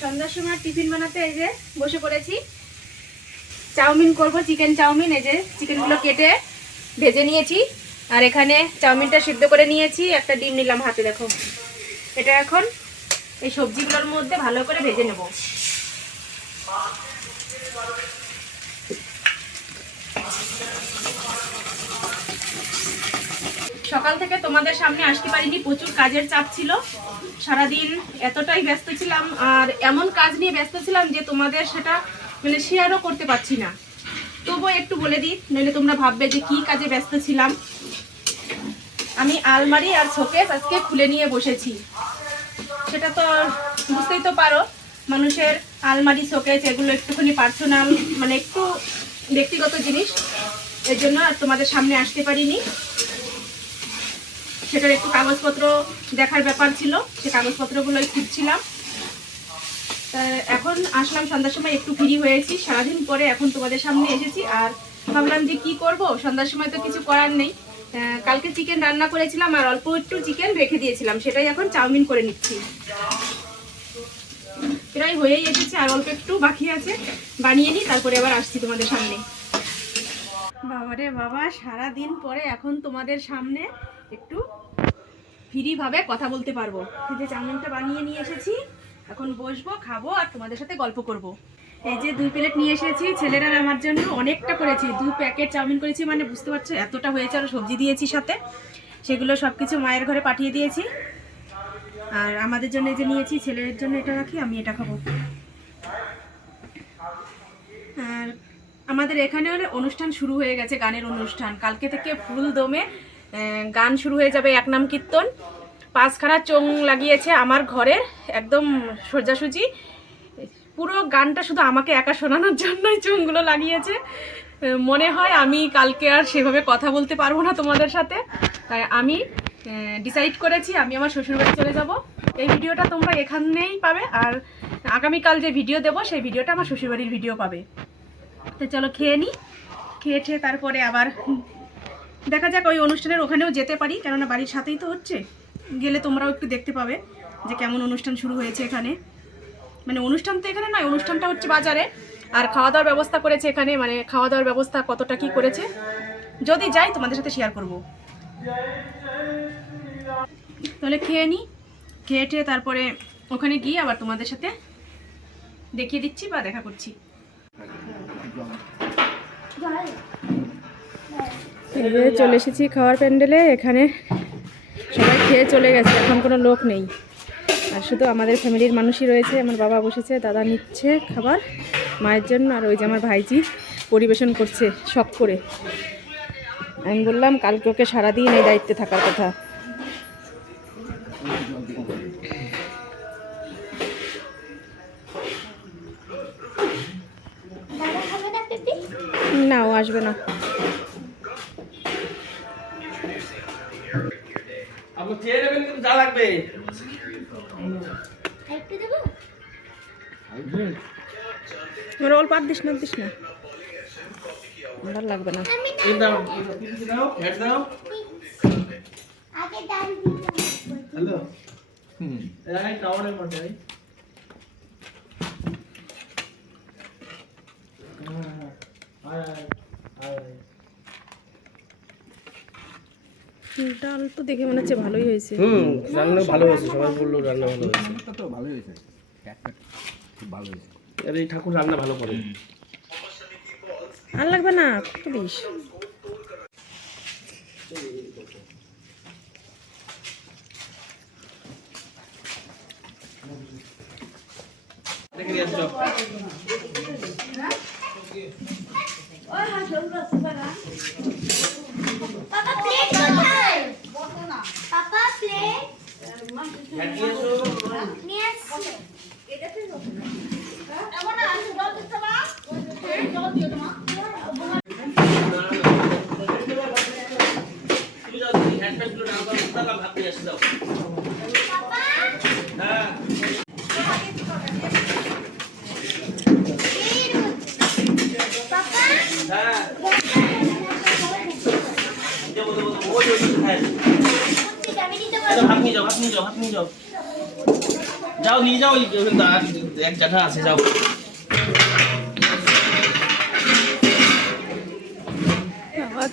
সন্ধ্যার সময় টিফিন বানাতে এই যে বসে পড়েছি। চাউমিন করব, চিকেন চাউমিন, এই যে চিকেনগুলো কেটে ভেজে নিয়েছি। আর এখানে চাউমিনটা সিদ্ধ করে নিয়েছি, একটা ডিম নিলাম হাতে, দেখো। এটা এখন এই সবজিগুলোর মধ্যে ভালো করে ভেজে নেব। সকাল থেকে তোমাদের সামনে আসতে পারিনি, প্রচুর কাজের চাপ ছিল। সারাদিন এতটাই ব্যস্ত ছিলাম, আর এমন কাজ নিয়ে ব্যস্ত ছিলাম যে তোমাদের সেটা মানে শেয়ারও করতে পারছি না। তবুও একটু বলে দিই, নইলে তোমরা ভাববে যে কি কাজে ব্যস্ত ছিলাম। আমি আলমারি আর শোকেস আজকে খুলে নিয়ে বসেছি। সেটা তো বুঝতেই তো পারো, মানুষের আলমারি, শোকেস এগুলো একটুখানি পার্সোনাল মানে একটু ব্যক্তিগত জিনিস। এর জন্য আর তোমাদের সামনে আসতে পারিনি। সেটার একটু কাগজপত্র দেখার ব্যাপার ছিল, সে কাগজপত্রগুলোই খুঁজছিলাম। তা এখন আসলাম সন্ধ্যার সময়, একটু ফ্রি হয়েছি, সারাদিন পরে এখন তোমাদের সামনে এসেছি আর ভাবলাম যে কি করব, সন্ধ্যার সময় তো কিছু করার নেই। কালকে চিকেন রান্না করেছিলাম আর অল্প একটু চিকেন রেখে দিয়েছিলাম, সেটাই এখন চাউমিন করে নিচ্ছি। প্রায় হয়েই এসেছে, আর অল্প একটু বাকি আছে, বানিয়ে নিই, তারপরে আবার আসছি তোমাদের সামনে। বাবারে বাবা সারা দিন পরে এখন তোমাদের সামনে একটু ফ্রিভাবে কথা বলতে পারব। যে চাউমিনটা বানিয়ে নিয়ে এসেছি, এখন বসবো, খাব আর তোমাদের সাথে গল্প করব। এই যে দুই প্লেট নিয়ে এসেছি ছেলেরা আমার জন্য অনেকটা করেছি। দু প্যাকেট চাউমিন করেছি মানে বুঝতে পারছ এতটা হয়েছে, আর সবজি দিয়েছি সাথে। সেগুলো সব কিছু মায়ের ঘরে পাঠিয়ে দিয়েছি। আর আমাদের জন্য যে নিয়েছি ছেলের জন্য এটা রাখি, আমি এটা খাব। আর আমাদের এখানে অনুষ্ঠান শুরু হয়ে গেছে, গানের অনুষ্ঠান। কালকে থেকে ফুল দমে গান শুরু হয়ে যাবে এক নাম কীর্তন। পাঁচখানা চোং লাগিয়েছে আমার ঘরে একদম সোজাসুজি। পুরো গানটা শুধু আমাকে একা শোনানোর জন্যই চোঙগুলো লাগিয়েছে। মনে হয় আমি কালকে আর সেভাবে কথা বলতে পারব না তোমাদের সাথে। তাই আমি ডিসাইড করেছি, আমি আমার শ্বশুরবাড়ি চলে যাব। এই ভিডিওটা তোমরা এখানেই পাবে আর আগামীকাল যে ভিডিও দেবো, সেই ভিডিওটা আমার শ্বশুরবাড়ির ভিডিও পাবে। তো চলো খেয়ে নিই খেয়ে তারপরে আবার দেখা যাক ওই অনুষ্ঠানের ওখানেও যেতে পারি, কেননা বাড়ির সাথেই তো হচ্ছে। গেলে তোমরাও একটু দেখতে পাবে যে কেমন অনুষ্ঠান শুরু হয়েছে এখানে। মানে অনুষ্ঠান তো এখানে নয়, অনুষ্ঠানটা হচ্ছে বাজারে। আর খাওয়া দাওয়ার ব্যবস্থা করেছে এখানে মানে খাওয়া দাওয়ার ব্যবস্থা কতটা কি করেছে, যদি যাই তোমাদের সাথে শেয়ার করব। তাহলে খেয়ে নিই খেয়ে টেয়ে তারপরে ওখানে গিয়ে আবার তোমাদের সাথে দেখিয়ে দিচ্ছি বা দেখা করছি। এবারে চলে এসেছি খাওয়ার প্যান্ডেলে এখানে সবাই খেয়ে চলে গেছে এখন কোনো লোক নেই। আর শুধু আমাদের ফ্যামিলির মানুষই রয়েছে আমার বাবা বসেছে দাদা নিচ্ছে খাবার মায়ের জন্য আর ওই যে আমার ভাইজি পরিবেশন করছে শখ করে। আমি বললাম কালকে ওকে সারাদিন এই দায়িত্বে থাকার কথা। না ও আসবে না। লাগবে। রোল পাত দিস না দিস না। ভালো লাগবে না। হ্যালো হুম। মধ্যে এই। আয় ডাল তো দেখে মনে হচ্ছে ভালোই হয়েছে। হুম রান্না ভালো হয়েছে সবাই বলল রান্না ভালো হয়েছে। তো ভালোই হয়েছে। খুব ভালো হয়েছে। আর ঠাকুর রান্না ভালো করে। আর লাগবে না কত দিস দেখে নিয়ে আসো পাপা প্লেট কোথায় পাপা প্লেট হেড নিয়ে আসো নিয়ে আসছি তুমি যাও তুমি হেড প্যান্টগুলো নাও দাও ভাত নিয়ে আসো যাও হ্যাঁ পাপা হ্যাঁ যাব যাব যাব ওই ওই হ্যাঁ ঠিক আমি নিতে এই পারব ভাত নিয়ে যাও ভাত নিয়ে যাও ভাত নিয়ে যাও যাও নিয়ে যাও ওই ওখানে দা- এক জায়গা আছে যাও বাবা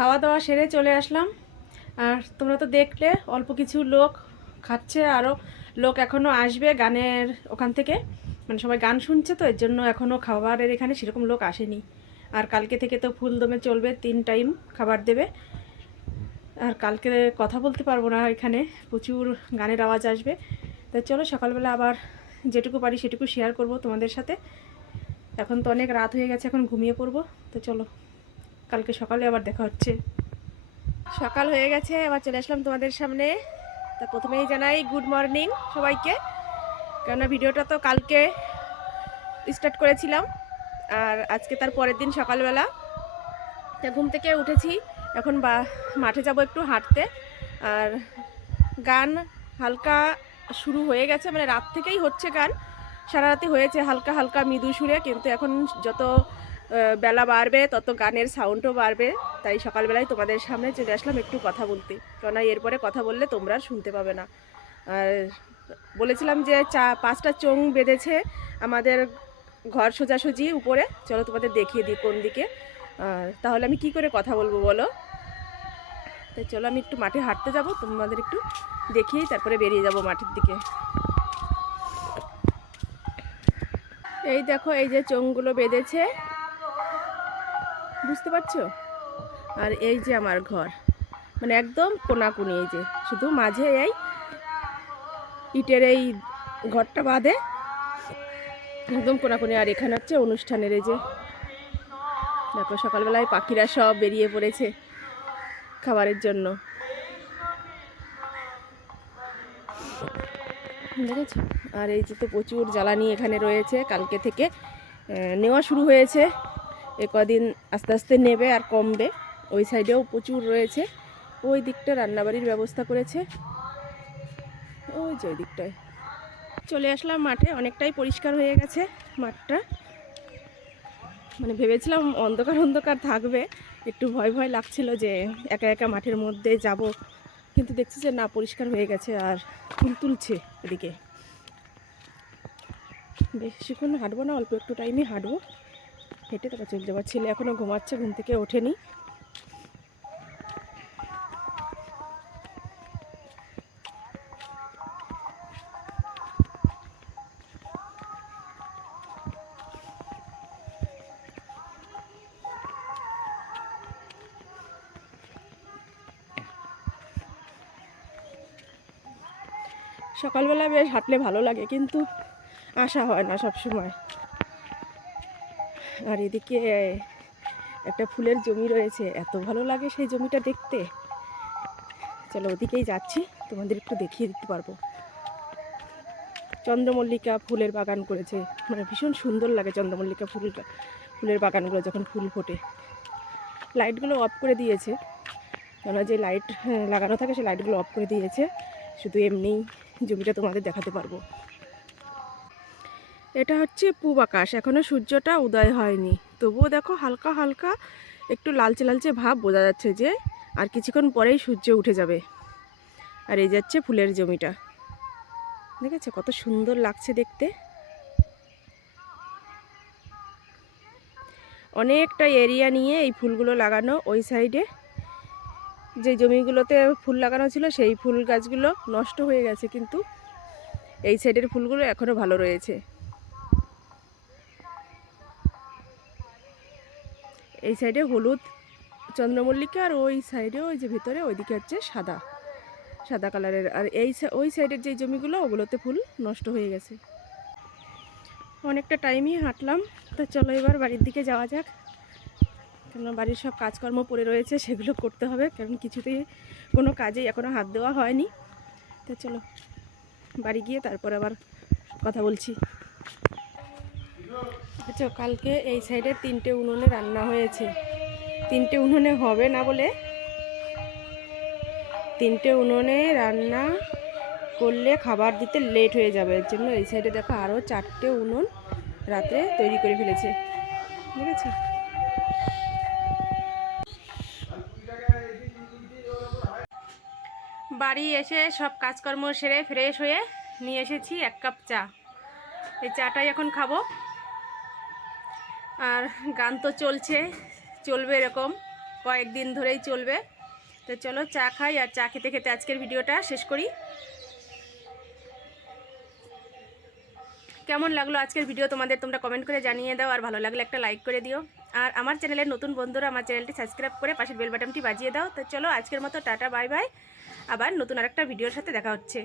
খাওয়া দাওয়া সেরে চলে আসলাম। আর তোমরা তো দেখলে, অল্প কিছু লোক খাচ্ছে আরও লোক এখনও আসবে গানের ওখান থেকে। মানে সবাই গান শুনছে তো, এর জন্য এখনও খাবারের এখানে সেরকম লোক আসেনি। আর কালকে থেকে তো ফুলদমে চলবে, তিন টাইম খাবার দেবে। আর কালকে কথা বলতে পারব না এখানে, প্রচুর গানের আওয়াজ আসবে। তো চলো, সকালবেলা আবার যেটুকু পারি সেটুকু শেয়ার করব তোমাদের সাথে। এখন তো অনেক রাত হয়ে গেছে, এখন ঘুমিয়ে পড়ব। তো চলো। কালকে সকালে আবার দেখা হচ্ছে। সকাল হয়ে গেছে আবার চলে আসলাম তোমাদের সামনে। তা প্রথমেই জানাই গুড মর্নিং সবাইকে। কেননা ভিডিওটা তো কালকে স্টার্ট করেছিলাম, আর আজকে তার পরের দিন সকালবেলা। তা ঘুম থেকে উঠেছি, এখন বা, মাঠে যাব একটু হাঁটতে। আর গান হালকা শুরু হয়ে গেছে মানে রাত থেকেই হচ্ছে গান। সারা রাতে হয়েছে হালকা হালকা মৃদু সুরে, কিন্তু এখন যত বেলা বাড়বে, তত গানের সাউন্ডও বাড়বে। তাই সকালবেলায় তোমাদের সামনে চলে আসলাম একটু কথা বলতে। কেননা এরপরে কথা বললে তোমরা শুনতে পাবে না। আর বলেছিলাম যে চা, পাঁচটা চোং বেঁধেছে আমাদের ঘর সোজাসুজি উপরে। চলো তোমাদের দেখিয়ে দিই কোন দিকে। তাহলে আমি কি করে কথা বলব বলো? তাই চলো আমি একটু মাঠে হাঁটতে যাব, তোমাদের একটু দেখিয়ে তারপরে বেরিয়ে যাব মাঠের দিকে। এই দেখো, এই যে চোঙগুলো বেঁধেছে। বুঝতে পারছ? আর এই যে আমার ঘর মানে একদম কোনাকুনি এই যে, শুধু মাঝে এই ইটের এই ঘরটা বাঁধে, একদম কোনাকুনি। আর এখানে হচ্ছে অনুষ্ঠানের এই যে, দেখো সকালবেলায় পাখিরা সব বেরিয়ে পড়েছে খাবারের জন্য। দেখেছ? আর এই যে তো প্রচুর জ্বালানি এখানে রয়েছে, কালকে থেকে নেওয়া শুরু হয়েছে। এ কদিন আস্তে আস্তে নেবে আর কমবে। ওই সাইডেও প্রচুর রয়েছে। ওই দিকটা রান্নাবাড়ির ব্যবস্থা করেছে। ওই যে ওই দিকটায়। চলে আসলাম মাঠে, অনেকটাই পরিষ্কার হয়ে গেছে মাঠটা। মানে ভেবেছিলাম অন্ধকার অন্ধকার থাকবে। একটু ভয় ভয় লাগছিল যে একা একা মাঠের মধ্যে যাব। কিন্তু দেখছি যে না, পরিষ্কার হয়ে গেছে আর ফুল তুলছে এদিকে। বেশিক্ষণ হাঁটবো না, অল্প একটু টাইমই হাঁটবো। হেঁটে তারপর চলে যাবার ছেলে এখনও ঘুমাচ্ছে, ঘুম থেকে ওঠেনি। সকালবেলা বেশ হাঁটলে ভালো লাগে, কিন্তু আসা হয় না সব সময় আর এদিকে একটা ফুলের জমি রয়েছে। এত ভালো লাগে সেই জমিটা দেখতে। চলো ওদিকেই যাচ্ছি তোমাদের একটু দেখিয়ে দিতে পারব। চন্দ্রমল্লিকা ফুলের বাগান করেছে। মানে ভীষণ সুন্দর লাগে চন্দ্রমল্লিকা ফুল ফুলের বাগানগুলো যখন ফুল ফোটে। লাইটগুলো অফ করে দিয়েছে। কেননা যে লাইট হ্যাঁ, লাগানো থাকে সেই লাইটগুলো অফ করে দিয়েছে। শুধু এমনি জমিটা তোমাদের দেখাতে পারব। এটা হচ্ছে পূব আকাশ। এখনও সূর্যটা উদয় হয়নি। তবুও দেখো হালকা হালকা একটু লালচে লালচে ভাব বোঝা যাচ্ছে যে আর কিছুক্ষণ পরেই সূর্য উঠে যাবে। আর এই যাচ্ছে ফুলের জমিটা। দেখেছ কত সুন্দর লাগছে দেখতে? অনেকটা এরিয়া নিয়ে এই ফুলগুলো লাগানো ওই সাইডে। যে জমিগুলোতে ফুল লাগানো ছিল সেই ফুল গাছগুলো নষ্ট হয়ে গেছে কিন্তু এই সাইডের ফুলগুলো এখনও ভালো রয়েছে। এই সাইডে হলুদ চন্দ্রমল্লিকা আর ওই সাইডে ওই যে ভিতরে ওইদিকে হচ্ছে সাদা সাদা কালারের। আর এই ওই সাইডের যে জমিগুলো, ওগুলোতে ফুল নষ্ট হয়ে গেছে। অনেকটা টাইমই হাঁটলাম, তো চলো এবার বাড়ির দিকে যাওয়া যাক। কেন বাড়ির সব কাজকর্ম পড়ে রয়েছে, সেগুলো করতে হবে, কারণ কিছুতেই কোনো কাজেই এখনও হাত দেওয়া হয়নি। তো চলো, বাড়ি গিয়ে তারপর আবার কথা বলছি। আচ্ছা কালকে এই সাইডে তিনটে উনুনে রান্না হয়েছে। তিনটে উনুনে হবে না বলে? তিনটে উনুনে রান্না করলে খাবার দিতে লেট হয়ে যাবে। এর জন্য এই সাইডে দেখো আরও চারটে উনুন রাত্রে তৈরি করে ফেলেছে। ঠিক আছে? বাড়ি এসে সব কাজকর্ম সেরে ফ্রেশ হয়ে নিয়ে এসেছি এক কাপ চা। এই চাটাই এখন খাব। আর গান তো চলছে, চলবে এরকম, কয়েকদিন ধরেই চলবে। তো চলো চা খাই আর চা খেতে খেতে আজকের ভিডিওটা শেষ করি। কেমন লাগল আজকের ভিডিও তোমাদের তোমরা কমেন্ট করে জানিয়ে দাও, আর ভালো লাগলে একটা লাইক করে দিও। আর আমার চ্যানেলের নতুন বন্ধুরা আমার চ্যানেলটি সাবস্ক্রাইব করে পাশের বেল বাটনটি বাজিয়ে দাও। তো চলো আজকের মতো, টাটা বাই বাই আবার নতুন আরেকটা ভিডিওর সাথে দেখা হচ্ছে।